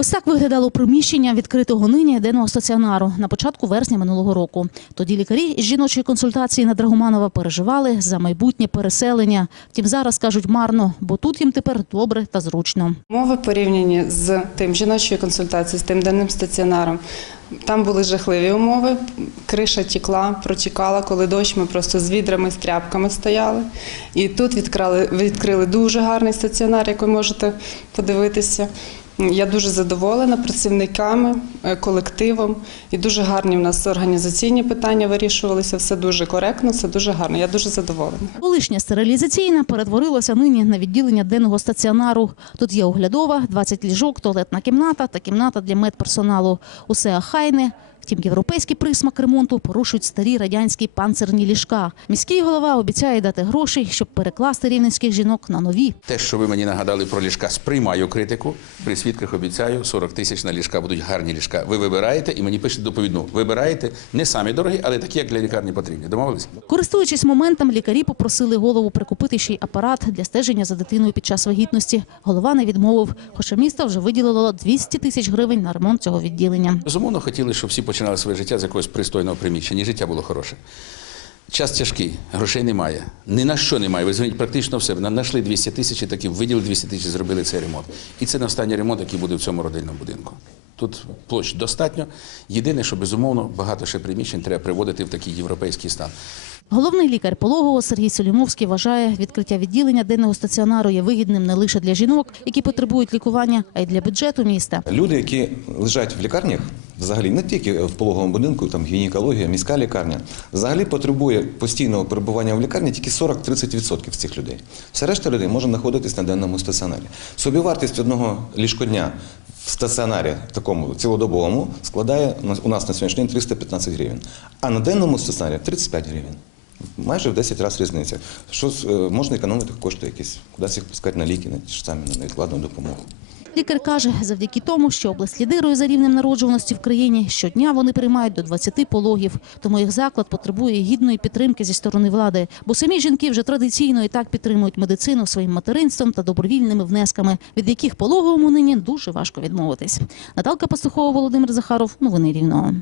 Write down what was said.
Ось так виглядало приміщення відкритого нині денного стаціонару на початку вересня минулого року. Тоді лікарі з жіночої консультації на Драгоманова переживали за майбутнє переселення. Втім, зараз кажуть марно, бо тут їм тепер добре та зручно. Умови порівняні з тим жіночою консультацією, з тим денним стаціонаром. Там були жахливі умови. Криша тікла, протікала, коли дощ ми просто з відрами, з тряпками стояли. І тут відкрали, відкрили дуже гарний стаціонар, як ви можете подивитися. Я дуже задоволена працівниками, е, колективом. І дуже гарні в нас організаційні питання вирішувалися. Все дуже коректно, все дуже гарно. Я дуже задоволена. Колишня стерилізаційна перетворилася нині на відділення денного стаціонару. Тут є оглядова, 20 ліжок, туалетна кімната та кімната для медперсоналу. Усе ахайне. Втім, європейський присмак ремонту порушують старі радянські панцирні ліжка. Міський голова обіцяє дати грошей, щоб перекласти рівненських жінок на нові. Те, що ви мені нагадали про ліжка, сприймаю критику. При свідках обіцяю 40 тисяч на ліжка будуть гарні ліжка. Ви вибираєте і мені пишете доповідну. Вибираєте не самі дорогі, але такі, як для лікарні потрібні. Домовились? Користуючись моментом, лікарі попросили голову прикупити ще й апарат для стеження за дитиною під час вагітності. Голова не відмовив, хоча місто вже виділило 200 тисяч гривень на ремонт цього відділення. Безумовно, хотіли, щоб всі починали своє життя з якогось пристойного приміщення. І життя було хороше. Час тяжкий, грошей немає. Ні на що немає. Ви зверніть практично все. Знайшли 200 тисяч і таки виділили 200 тисяч, зробили цей ремонт. І це не останній ремонт, який буде в цьому родильному будинку. Тут площ достатньо. Єдине, що безумовно багато ще приміщень треба приводити в такий європейський стан. Головний лікар пологового Сергій Солімовський вважає, відкриття відділення денного стаціонару є вигідним не лише для жінок, які потребують лікування, а й для бюджету міста. Люди, які лежать в лікарнях, взагалі не тільки в пологовому будинку, там гінекологія, міська лікарня, взагалі потребує постійного перебування в лікарні тільки 40-30% цих людей. Вся решта людей може знаходитись на денному стаціонарі. Собівартість одного ліжкодня в стаціонарі такому цілодобовому складає у нас на сьогоднішній день 315 гривень, а на денному стаціонарі 35 гривень. Майже в 10 разів різниця. Що е, можна економити кошти якісь, кудись їх пускати на ліки, на ті ж самі на невідкладну допомогу. Лікар каже, завдяки тому, що область лідирує за рівнем народжуваності в країні, щодня вони приймають до 20 пологів. Тому їх заклад потребує гідної підтримки зі сторони влади. Бо самі жінки вже традиційно і так підтримують медицину своїм материнством та добровільними внесками, від яких пологовому нині дуже важко відмовитись. Наталка Пастухова, Володимир Захаров. Новини Рівного.